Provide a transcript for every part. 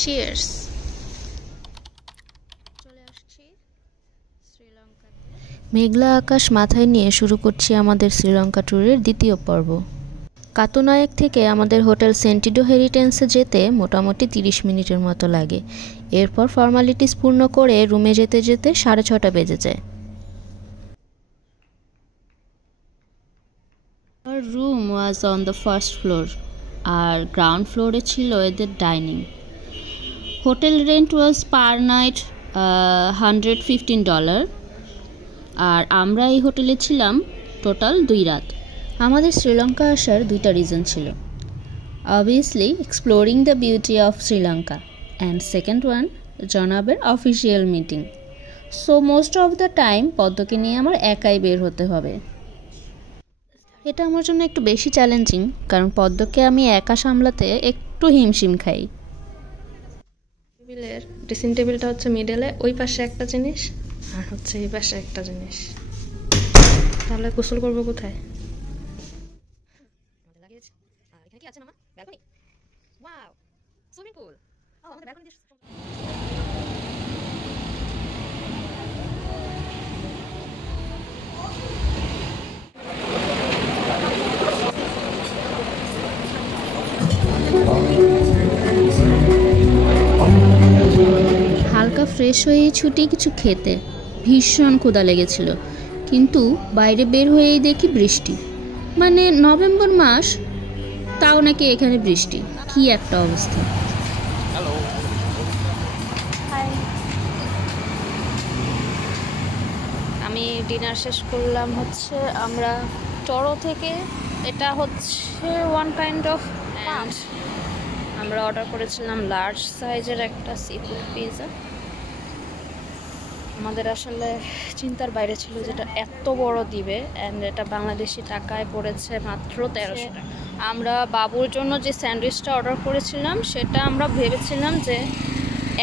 Cheers. চলে আসছি শ্রীলঙ্কাতে। মেঘলা আকাশ মাথায় নিয়ে শুরু করছি আমাদের শ্রীলঙ্কা ট্যুরের দ্বিতীয় পর্ব। কাতুনায়েক থেকে আমাদের হোটেল সেন্টিডো হেরিটেন্সে যেতে মোটামুটি 30 মিনিটের মতো লাগে। এরপর ফর্মালিটিস পূর্ণ করে রুমে যেতে যেতে 6:30 বেজে যায়। Our room was on the first floor আর গ্রাউন্ড ফ্লোরে ছিল এদের dining. Hotel rent was per night $115 আর আমরা এই হোটেলে ছিলাম টোটাল 2 রাত। আমাদের শ্রীলঙ্কা আসার 2টা রিজন ছিল। Obviously exploring the beauty of Sri Lanka and second one জনাবের official meeting. So most of the time পদ্মকে নিয়ে আমার একাই বের হতে হবে। এটা আমার জন্য একটু বেশি চ্যালেঞ্জিং, কারণ পদ্মকে আমি একা সামলাতে একটু হিমশিম খাই। টেবিলের ড্রেসিং টেবিলটা হচ্ছে মিডলে, ওই পাশে একটা জিনিস আর হচ্ছে এই পাশে একটা জিনিস। তাহলে গোসল করবো কোথায়? হালকা ফ্রেশ হয়ে ছুটি কিছু খেতে ভীষণ ক্ষুধা লেগেছিল, কিন্তু বাইরে বের হয়েই দেখি বৃষ্টি। মানে নভেম্বর মাস, তাও নাকি এখানে বৃষ্টি। কি একটা অবস্থা! আমি ডিনার শেষ করলাম হচ্ছে আমরা টরো থেকে। এটা হচ্ছে ওয়ান কাইন্ড অফ পাম্প। আমরা অর্ডার করেছিলাম লার্জ সাইজের একটা সি ফুড পিৎজা। আমাদের আসলে চিন্তার বাইরে ছিল যেটা এত বড় দিবে, অ্যান্ড এটা বাংলাদেশি টাকায় পড়েছে মাত্র 1300 টাকা। আমরা বাবুর জন্য যে স্যান্ডউইচটা অর্ডার করেছিলাম সেটা আমরা ভেবেছিলাম যে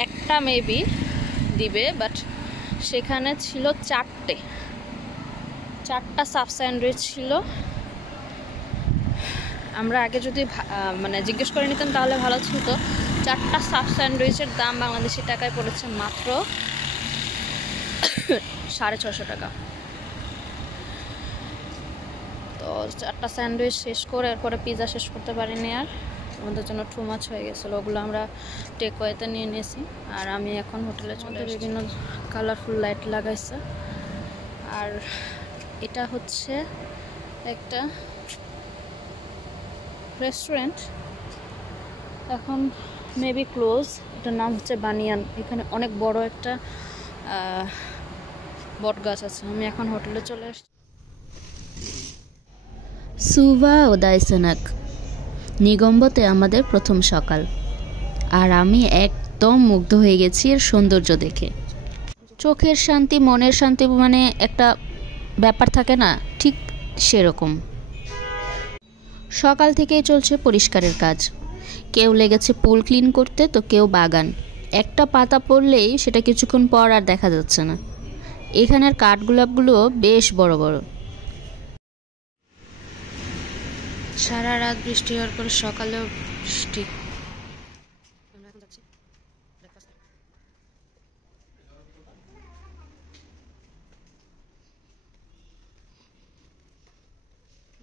একটা মেবি দিবে, বাট সেখানে ছিল 4টা সাব স্যান্ডউইচ ছিল। আমরা আগে যদি মানে জিজ্ঞেস করে নিতাম তাহলে ভালো ছিল। তো 4টা সাব স্যান্ডউইচের দাম বাংলাদেশি টাকায় পড়েছে মাত্র 650 টাকা। তো 4টা স্যান্ডউইচ শেষ করে এরপরে পিৎজা শেষ করতে পারিনি, আর আমাদের জন্য টু মাছ হয়ে গেছিলো। ওগুলো আমরা টেকওয়েতে নিয়ে নিয়েছি। আর আমি এখন হোটেলে চলে বিভিন্ন কালারফুল লাইট লাগাইছে। আর এটা হচ্ছে একটা রেস্টুরেন্ট, এখন মেবি ক্লোজ। এটার নাম হচ্ছে বানিয়ান। এখানে অনেক বড় একটা বট গাছ আছে। আমি এখন হোটেলে চলে আসছি। সুভা ওদাইসেনাক নিগম্বতে আমাদের প্রথম সকাল, আর আমি একদম মুগ্ধ হয়ে গেছি এর সৌন্দর্য দেখে। চোখের শান্তি মনের শান্তি, মানে একটা ব্যাপার থাকে না, ঠিক সেরকম। সকাল থেকেই চলছে পরিষ্কারের কাজ। কেউ লেগেছে পুল ক্লিন করতে, তো কেউ বাগান। একটা পাতা পড়লেই সেটা কিছুক্ষণ পর আর দেখা যাচ্ছে না। এখানের কাঠগোলাপগুলো বেশ বড় বড়। সারা রাত বৃষ্টি হওয়ার পরে সকালেও বৃষ্টি। আমরা এখন যাচ্ছি ব্রেকফাস্ট।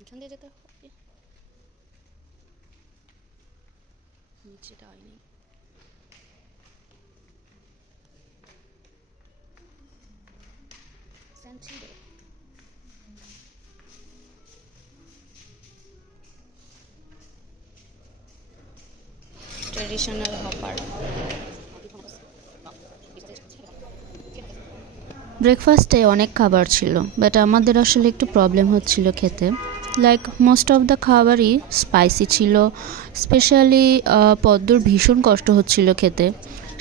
এখান দিয়ে যেতে হবে, নিচেটা হয়নি। সেন্টিডো ট্রেডিশনাল হপার। ব্রেকফাস্টে অনেক খাবার ছিল, বাট আমাদের আসলে একটু প্রবলেম হচ্ছিল খেতে। লাইক মোস্ট অফ দ্য খাবারই স্পাইসি ছিল। স্পেশালি পদ্মর ভীষণ কষ্ট হচ্ছিল খেতে।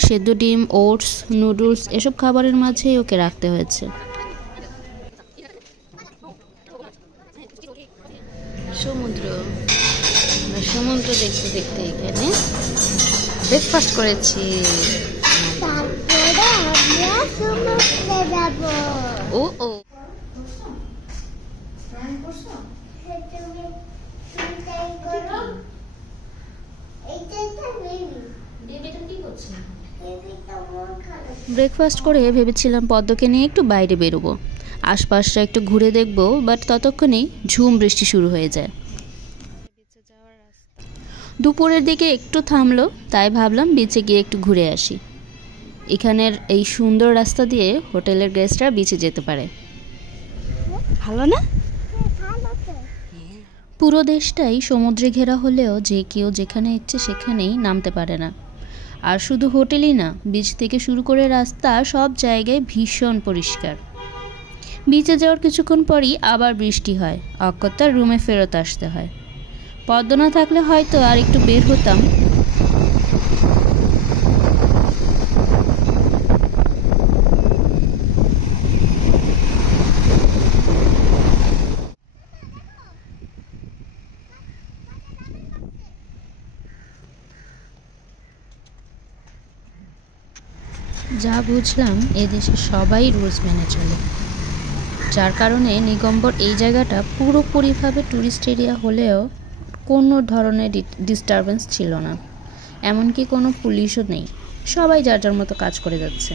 সেদ্ধ ডিম, ওটস, নুডলস এসব খাবারের মাঝেই ওকে রাখতে হয়েছে। সমুদ্র সমুদ্র দেখতে দেখতে এখানে ব্রেকফাস্ট করেছি। ও ও ব্রেকফাস্ট করে ভেবেছিলাম পদ্মকে নিয়ে একটু বাইরে বেরোবো, আশপাশটা একটু ঘুরে দেখবো, বাট ততক্ষণেই ঝুম বৃষ্টি শুরু হয়ে যায়। দুপুরের দিকে একটু থামলো, তাই ভাবলাম বিচে গিয়ে একটু ঘুরে আসি। এখানের এই সুন্দর রাস্তা দিয়ে হোটেলের গেস্টরা বিচে যেতে পারে। ভালো না? পুরো দেশটাই সমুদ্রে ঘেরা হলেও যে কেউ যেখানে ইচ্ছে সেখানেই নামতে পারে না। আর শুধু হোটেলই না, বিচ থেকে শুরু করে রাস্তা সব জায়গায় ভীষণ পরিষ্কার। বিচে যাওয়ার কিছুক্ষণ পরই আবার বৃষ্টি হয়, অগত্যা রুমে ফেরত আসতে হয়। পদ্ম না থাকলে হয়তো আর একটু বের হতাম। যা বুঝলাম, এদেশে সবাই রুলস মেনে চলে, যার কারণে নিগম্বর এই জায়গাটা পুরোপুরিভাবে ট্যুরিস্ট এরিয়া হলেও কোনো ধরনের ডিস্টারবেন্স ছিল না, এমনকি কোনো পুলিশও নেই, সবাই যার যার মতো কাজ করে যাচ্ছে।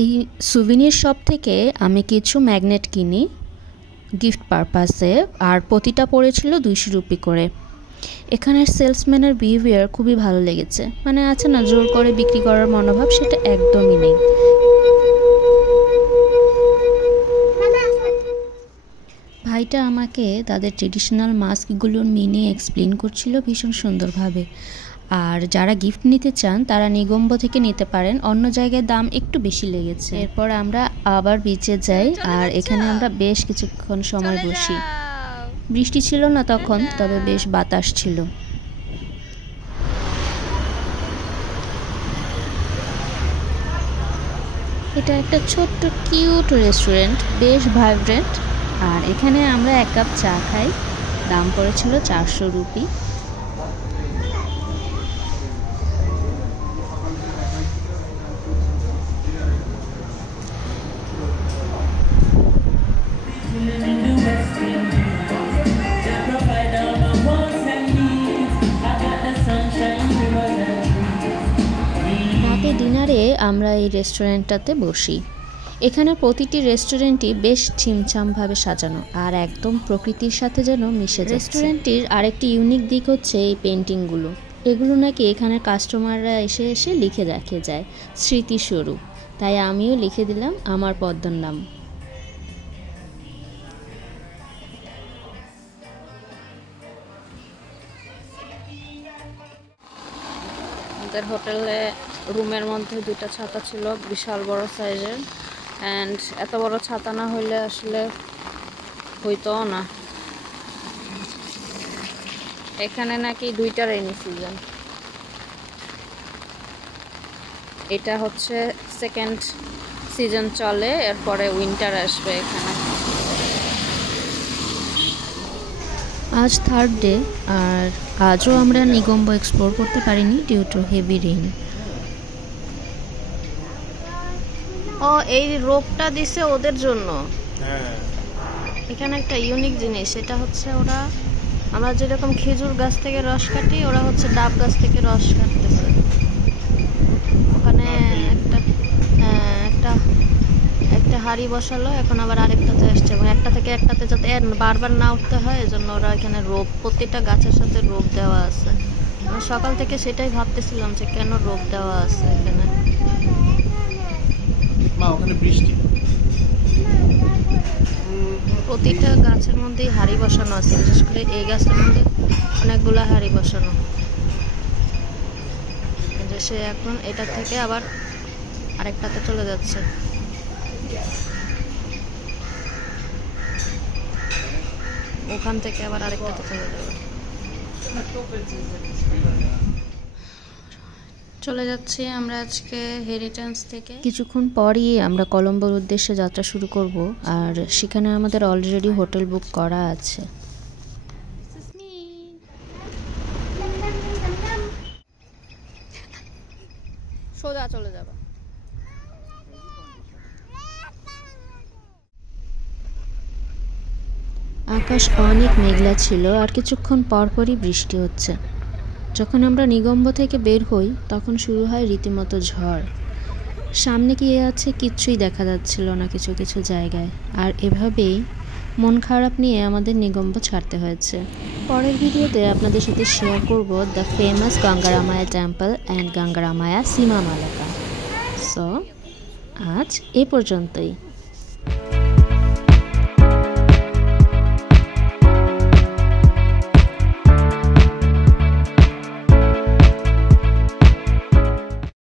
এই সুভিনির শপ থেকে আমি কিছু ম্যাগনেট কিনি গিফট পারপাসে, আর প্রতিটা পড়েছিল 200 রুপি করে। এখানের সেলসম্যানের বিহেভিয়ার খুবই ভালো লেগেছে, মানে আছে না জোর করে বিক্রি করার মনোভাব, সেটা একদমই নেই। ভাইটা আমাকে তাদের ট্রেডিশনাল মাস্কগুলোর মিনিং এক্সপ্লেন করছিল ভীষণ সুন্দরভাবে। আর যারা গিফট নিতে চান তারা নিগম্ব থেকে নিতে পারেন, অন্য জায়গায় দাম একটু বেশি লেগেছে। এরপর আমরা আবার বিচে যাই, আর এখানে আমরা বেশ কিছুক্ষণ সময় বসি। বৃষ্টি ছিল না তখন, তবে বেশ বাতাস ছিল। এটা একটা ছোট্ট কিউট রেস্টুরেন্ট, বেশ ভাইব্রেন্ট। আর এখানে আমরা 1 কাপ চা খাই, দাম পড়েছিল 400 রুপি। ডিনারে আমরা এই রেস্টুরেন্টটাতে বসি। এখানে প্রতিটি রেস্টুরেন্টই বেশ ছিমছামভাবে সাজানো আর একদম প্রকৃতির সাথে যেন মিশে যায়। রেস্টুরেন্টটির আরেকটি ইউনিক দিক হচ্ছে এই পেন্টিংগুলো। এগুলো নাকি এখানের কাস্টমাররা এসে এসে লিখে রেখে যায় স্মৃতিস্বরূপ, তাই আমিও লিখে দিলাম আমার পদ্মর নাম। আমাদের হোটেলে রুমের মধ্যে 2টা ছাতা ছিল, বিশাল বড় সাইজের, অ্যান্ড এত বড় ছাতা না হইলে আসলে হইতো না। এখানে নাকি 2টা রেইনি সিজন, এটা হচ্ছে 2nd সিজন চলে, এরপরে উইন্টার আসবে এখানে। আজ 3rd ডে, আর আজও আমরা নিগম্ব এক্সপ্লোর করতে পারিনি ডিউ টু হেভি রেইন। ও এই রোপটা দিছে ওদের জন্য। এখানে একটা ইউনিক জিনিস, সেটা হচ্ছে আমরা যেরকম খেজুর গাছ থেকে রস কাটি, ওরা হচ্ছে ডাব গাছ থেকে রস কাটতেছে। ওখানে একটা হাঁড়ি বসালো, এখন আবার আরেকটাতে আসছে, এবং একটা থেকে একটাতে যাতে বারবার না উঠতে হয়, এজন্য ওরা এখানে রোপ, প্রতিটা গাছের সাথে রোপ দেওয়া আছে। আমি সকাল থেকে সেটাই ভাবতেছিলাম যে কেন রোপ দেওয়া আছে এখানে। প্রতিটা গাছের মধ্যেই হাঁড়ি বসানো আছে, বিশেষ করে এই গাছের মধ্যে অনেকগুলো হাঁড়ি বসানো। যে সে এখন এটা থেকে আবার আরেকটাতে চলে যাচ্ছে। ওখান থেকে আবার আরেকটাতে চলে যাবে। চলে যাচ্ছি আমরা আজকে হেরিটেজ থেকে। কিছুক্ষণ পরই আমরা কলম্বোর উদ্দেশ্যে যাত্রা শুরু করব, আর সেখানে আমাদের অলরেডি হোটেল বুক করা আছে। সোজা চলে যাবে। আকাশ অনেক মেঘলা ছিল আর কিছুক্ষণ পরপরই বৃষ্টি হচ্ছে। যখন আমরা নিগম্ব থেকে বের হই তখন শুরু হয় রীতিমতো ঝড়। সামনে কি আছে কিচ্ছুই দেখা যাচ্ছিল না কিছু কিছু জায়গায়, আর এভাবেই মন খারাপ নিয়ে আমাদের নিগম্ব ছাড়তে হয়েছে। পরের ভিডিওতে আপনাদের সাথে শেয়ার করব the famous Gangaramaya temple and Gangaramaya Seema Malaka. So আজ এ পর্যন্তই।